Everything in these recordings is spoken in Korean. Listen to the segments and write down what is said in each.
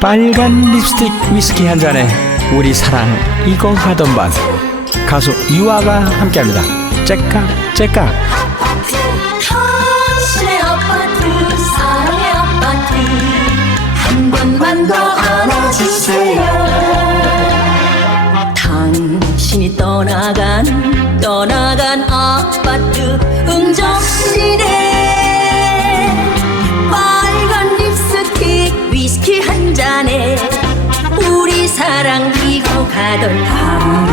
빨간 립스틱 위스키 한 잔에 우리 사랑 익어가던 밤 가수 유아가 함께합니다. 째까 째까. 당신이 떠나간 떠나간 아파트 응접실에 우리 사랑 익어가던 밤.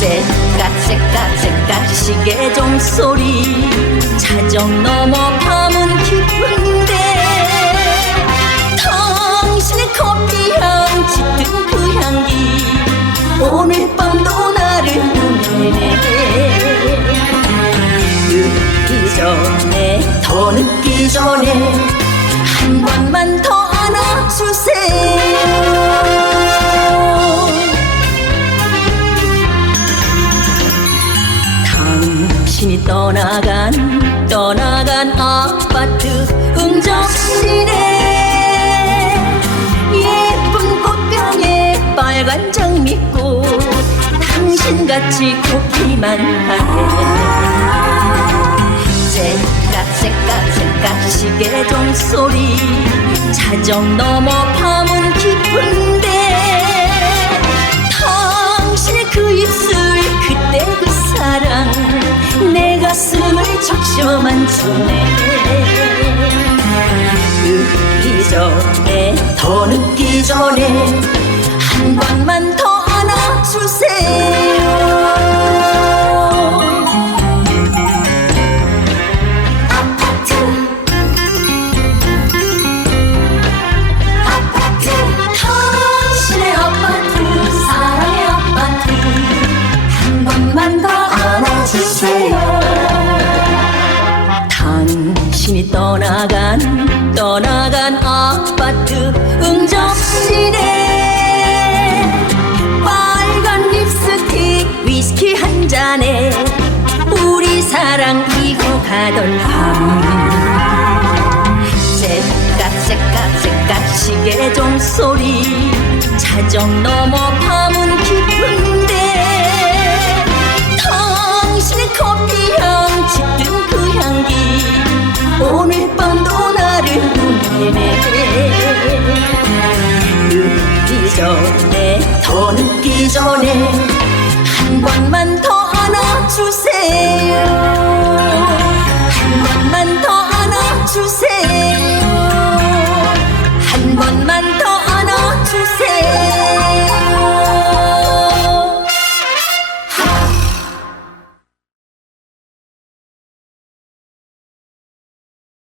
쎄깍쎄깍쎄깍 시계 종 소리. 자정 넘어 밤은 깊은데 당신의 커피 향 짙은 그 향기. 오늘 밤도 나를 보내네. 늦기 전에 더 늦기 전에 한 번만 더 안아주세요 떠나간 떠나간 아파트 응접실에 예쁜 꽃병에 빨간 장미꽃 당신같이 곱기만 하네 새깍새깍새 깍 시계 종소리. 자정 넘어 밤은 깊은데 당신의 그 입술 그때 그 사랑. 내 가슴을 적셔만 주네. 늦기 전에 더 늦기 전에 당신이 떠나간 떠나간 아파트 응접실에 빨간 립스틱 위스키 한 잔에 우리 사랑 익어가던 밤. 새깍새깍새깍 시계 종 소리 자정 넘어 밤은 오늘 밤도 나를 보내네. 늦기 전에 더 늦기 전에 한 번만 더 안아주세요